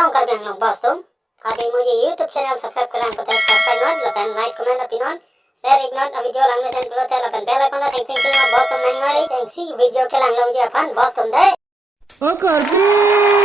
Tolong kar biang long bos tum. Kati मुझे YouTube channel subscribe करना पड़ता है subscribe not lapan like comment opinion share ignore a video lang sen pulo te lapan bell icon thank you bos tum nani mari see video ke lang long je aphan bos tum de. Oh, Corby!